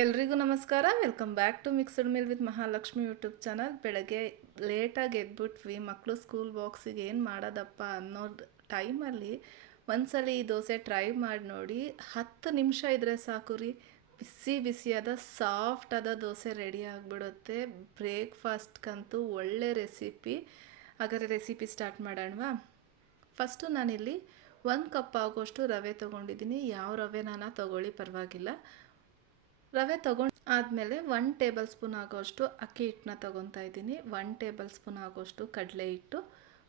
ಎಲ್ರಿಗೂ ನಮಸ್ಕಾರ. Welcome back to mixed meal with Mahalakshmi YouTube channel. ಬೆಳಗ್ಗೆ ಲೇಟಾಗಿ ಎದ್ಬಿಟ್ವಿ. ಮಕ್ಕಳು ಸ್ಕೂಲ್ ಬಾಕ್ಸಿಗೆ ಏನು ಮಾಡೋದಪ್ಪ ಅನ್ನೋದು ಟೈಮಲ್ಲಿ ಒಂದ್ಸಲ ಈ ದೋಸೆ ಟ್ರೈ ಮಾಡಿ ನೋಡಿ. 10 ನಿಮಿಷ ಇದ್ದರೆ ಸಾಕು ರೀ, ಬಿಸಿ ಬಿಸಿಯಾದ ಸಾಫ್ಟಾದ ದೋಸೆ ರೆಡಿ ಆಗಿಬಿಡುತ್ತೆ. ಬ್ರೇಕ್ಫಾಸ್ಟ್ಗಂತೂ ಒಳ್ಳೆ ರೆಸಿಪಿ. ಹಾಗಾದರೆ ರೆಸಿಪಿ ಸ್ಟಾರ್ಟ್ ಮಾಡೋಣವಾ? ಫಸ್ಟು ನಾನಿಲ್ಲಿ 1 ಕಪ್ ಆಗೋಷ್ಟು ರವೆ ತೊಗೊಂಡಿದ್ದೀನಿ. ಯಾವ ರವೆನಾನ ತೊಗೊಳ್ಳಿ, ಪರವಾಗಿಲ್ಲ. ರವೆ ತೊಗೊಂಡು ಆದಮೇಲೆ 1 ಟೇಬಲ್ ಸ್ಪೂನ್ ಆಗೋಷ್ಟು ಅಕ್ಕಿ ಹಿಟ್ಟನ್ನ ತೊಗೊತಾ ಇದ್ದೀನಿ. 1 ಟೇಬಲ್ ಸ್ಪೂನ್ ಆಗೋಷ್ಟು ಕಡಲೆ ಹಿಟ್ಟು,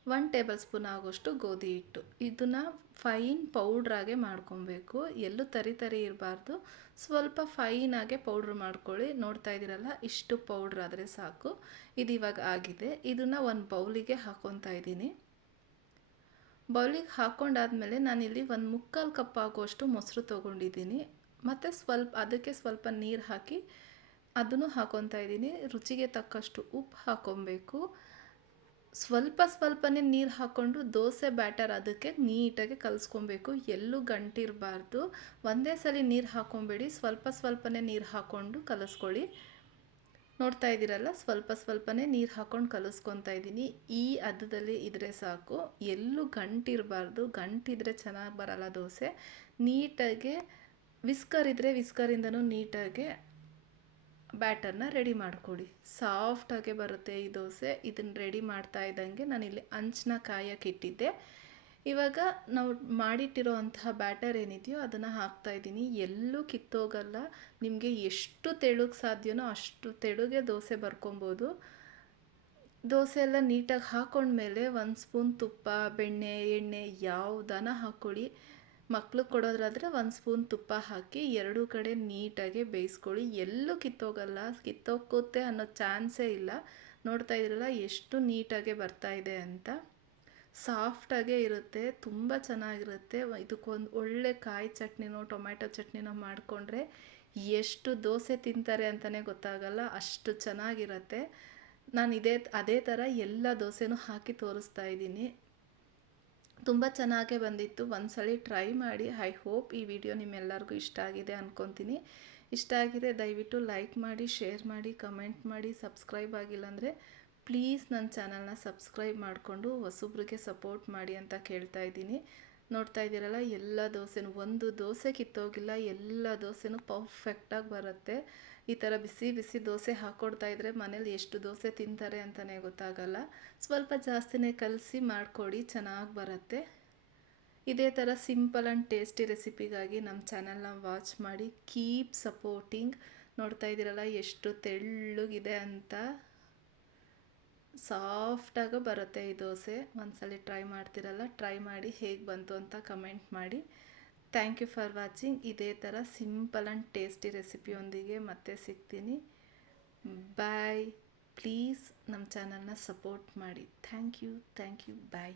1 ಟೇಬಲ್ ಸ್ಪೂನ್ ಆಗೋಷ್ಟು ಗೋಧಿ ಹಿಟ್ಟು. ಇದನ್ನು ಫೈನ್ ಪೌಡ್ರಾಗೆ ಮಾಡ್ಕೊಬೇಕು. ಎಲ್ಲೂ ತರಿ ತರಿ ಇರಬಾರ್ದು, ಸ್ವಲ್ಪ ಫೈನಾಗೆ ಪೌಡ್ರ್ ಮಾಡ್ಕೊಳ್ಳಿ. ನೋಡ್ತಾ ಇದ್ದೀರಲ್ಲ, ಇಷ್ಟು ಪೌಡ್ರ್ ಆದರೆ ಸಾಕು. ಇದು ಇವಾಗ ಆಗಿದೆ. ಇದನ್ನು ಒಂದು ಬೌಲಿಗೆ ಹಾಕ್ಕೊತಾ ಇದ್ದೀನಿ. ಬೌಲಿಗೆ ಹಾಕ್ಕೊಂಡಾದ್ಮೇಲೆ ನಾನಿಲ್ಲಿ 1/4 ಕಪ್ ಆಗೋಷ್ಟು ಮೊಸರು ತೊಗೊಂಡಿದ್ದೀನಿ. ಮತ್ತು ಅದಕ್ಕೆ ಸ್ವಲ್ಪ ನೀರು ಹಾಕಿ ಅದನ್ನು ಹಾಕ್ಕೊತಾ ಇದ್ದೀನಿ. ರುಚಿಗೆ ತಕ್ಕಷ್ಟು ಉಪ್ಪು ಹಾಕ್ಕೊಬೇಕು. ಸ್ವಲ್ಪನೇ ನೀರು ಹಾಕ್ಕೊಂಡು ದೋಸೆ ಬ್ಯಾಟರ್ ಅದಕ್ಕೆ ನೀಟಾಗಿ ಕಲಿಸ್ಕೊಬೇಕು. ಎಲ್ಲೂ ಗಂಟಿರಬಾರ್ದು. ಒಂದೇ ಸಲ ನೀರು ಹಾಕ್ಕೊಬೇಡಿ, ಸ್ವಲ್ಪನೇ ನೀರು ಹಾಕ್ಕೊಂಡು ಕಲಿಸ್ಕೊಳ್ಳಿ. ನೋಡ್ತಾ ಇದ್ದೀರಲ್ಲ, ಸ್ವಲ್ಪನೇ ನೀರು ಹಾಕ್ಕೊಂಡು ಕಲಿಸ್ಕೊತಾ ಇದ್ದೀನಿ. ಈ ಹದದಲ್ಲಿ ಇದ್ದರೆ ಸಾಕು. ಎಲ್ಲೂ ಗಂಟಿರಬಾರ್ದು. ಗಂಟಿದ್ರೆ ಚೆನ್ನಾಗಿ ಬರಲ್ಲ ದೋಸೆ. ನೀಟಾಗಿ ವಿಸ್ಕರ್ ಇದ್ದರೆ ವಿಸ್ಕರಿಂದನೂ ನೀಟಾಗಿ ಬ್ಯಾಟರ್ನ ರೆಡಿ ಮಾಡಿಕೊಡಿ. ಸಾಫ್ಟಾಗೆ ಬರುತ್ತೆ ಈ ದೋಸೆ. ಇದನ್ನು ರೆಡಿ ಮಾಡ್ತಾ ಇದ್ದಂಗೆ ನಾನಿಲ್ಲಿ ಹಂಚನ್ನ ಕಾಯಕ್ಕೆ ಇಟ್ಟಿದ್ದೆ. ಇವಾಗ ನಾವು ಮಾಡಿಟ್ಟಿರೋ ಅಂತಹ ಬ್ಯಾಟರ್ ಏನಿದೆಯೋ ಅದನ್ನು ಹಾಕ್ತಾಯಿದ್ದೀನಿ. ಎಲ್ಲೂ ಕಿತ್ತೋಗಲ್ಲ. ನಿಮಗೆ ಎಷ್ಟು ತೆಳುಗೆ ಸಾಧ್ಯನೋ ಅಷ್ಟು ತೆಳುಗೆ ದೋಸೆ ಬರ್ಕೊಬೋದು. ದೋಸೆ ಎಲ್ಲ ನೀಟಾಗಿ ಹಾಕ್ಕೊಂಡ್ಮೇಲೆ 1 ಸ್ಪೂನ್ ತುಪ್ಪ, ಬೆಣ್ಣೆ, ಎಣ್ಣೆ ಯಾವುದನ್ನ ಹಾಕ್ಕೊಳ್ಳಿ. ಮಕ್ಳಿಗೆ ಕೊಡೋದ್ರಾದರೆ 1 ಸ್ಪೂನ್ ತುಪ್ಪ ಹಾಕಿ ಎರಡೂ ಕಡೆ ನೀಟಾಗಿ ಬೇಯಿಸ್ಕೊಳ್ಳಿ. ಎಲ್ಲೂ ಕಿತ್ತೋಗುತ್ತೆ ಅನ್ನೋ ಚಾನ್ಸೇ ಇಲ್ಲ. ನೋಡ್ತಾ ಇದ್ದೀರಲ್ಲ ಎಷ್ಟು ನೀಟಾಗೆ ಬರ್ತಾಯಿದೆ ಅಂತ. ಸಾಫ್ಟಾಗೇ ಇರುತ್ತೆ, ತುಂಬ ಚೆನ್ನಾಗಿರುತ್ತೆ. ಇದಕ್ಕೊಂದು ಒಳ್ಳೆ ಕಾಯಿ ಚಟ್ನಿನೋ ಟೊಮ್ಯಾಟೊ ಚಟ್ನಿನೋ ಮಾಡಿಕೊಂಡ್ರೆ ಎಷ್ಟು ದೋಸೆ ತಿಂತಾರೆ ಅಂತಲೇ ಗೊತ್ತಾಗಲ್ಲ, ಅಷ್ಟು ಚೆನ್ನಾಗಿರುತ್ತೆ. ನಾನು ಅದೇ ಥರ ಎಲ್ಲ ದೋಸೆನೂ ಹಾಕಿ ತೋರಿಸ್ತಾ ಇದ್ದೀನಿ. ತುಂಬ ಚೆನ್ನಾಗೇ ಬಂದಿತ್ತು. ಒಂದ್ಸಲ ಟ್ರೈ ಮಾಡಿ. ಐ ಹೋಪ್ ಈ ವಿಡಿಯೋ ನಿಮ್ಮೆಲ್ಲರಿಗೂ ಇಷ್ಟ ಆಗಿದೆ ಅಂದ್ಕೊತೀನಿ. ಇಷ್ಟ ಆಗಿದೆ ದಯವಿಟ್ಟು ಲೈಕ್ ಮಾಡಿ, ಶೇರ್ ಮಾಡಿ, ಕಮೆಂಟ್ ಮಾಡಿ. ಸಬ್ಸ್ಕ್ರೈಬ್ ಆಗಿಲ್ಲ ಅಂದರೆ ಪ್ಲೀಸ್ ನನ್ನ ಚಾನಲ್ನ ಸಬ್ಸ್ಕ್ರೈಬ್ ಮಾಡಿಕೊಂಡು ಹೊಸಬ್ರಿಗೆ ಸಪೋರ್ಟ್ ಮಾಡಿ ಅಂತ ಕೇಳ್ತಾ ಇದ್ದೀನಿ. ನೋಡ್ತಾ ಇದ್ದೀರಲ್ಲ, ಎಲ್ಲ ದೋಸೆನೂ ಒಂದು ದೋಸೆ ಕಿತ್ತೋಗಿಲ್ಲ. ಎಲ್ಲ ದೋಸೆನೂ ಪರ್ಫೆಕ್ಟಾಗಿ ಬರುತ್ತೆ. ಈ ಥರ ಬಿಸಿ ಬಿಸಿ ದೋಸೆ ಹಾಕ್ಕೊಡ್ತಾ ಇದ್ದರೆ ಮನೇಲಿ ಎಷ್ಟು ದೋಸೆ ತಿಂತಾರೆ ಅಂತಲೇ ಗೊತ್ತಾಗಲ್ಲ. ಸ್ವಲ್ಪ ಜಾಸ್ತಿನೇ ಕಲಸಿ ಮಾಡಿಕೊಡಿ, ಚೆನ್ನಾಗಿ ಬರುತ್ತೆ. ಇದೇ ಥರ ಸಿಂಪಲ್ ಆ್ಯಂಡ್ ಟೇಸ್ಟಿ ರೆಸಿಪಿಗಾಗಿ ನಮ್ಮ ಚಾನಲ್ನ ವಾಚ್ ಮಾಡಿ. Keep supporting. ನೋಡ್ತಾ ಇದ್ದೀರಲ್ಲ ಎಷ್ಟು ತೆಳ್ಳಗಿದೆ ಅಂತ. ಸಾಫ್ಟಾಗಿ ಬರುತ್ತೆ ಈ ದೋಸೆ. ಒಂದ್ಸಲ ಟ್ರೈ ಮಾಡ್ತಿರಲ್ಲ, ಟ್ರೈ ಮಾಡಿ ಹೇಗೆ ಬಂತು ಅಂತ ಕಮೆಂಟ್ ಮಾಡಿ. Thank you for watching. ಇದೇ ಥರ ಸಿಂಪಲ್ ಆ್ಯಂಡ್ ಟೇಸ್ಟಿ ರೆಸಿಪಿಯೊಂದಿಗೆ ಮತ್ತೆ ಸಿಗ್ತೀನಿ. ಬಾಯ್. ಪ್ಲೀಸ್ ನಮ್ಮ ಚಾನಲ್ನ ಸಪೋರ್ಟ್ ಮಾಡಿ. Thank you. ಬಾಯ್.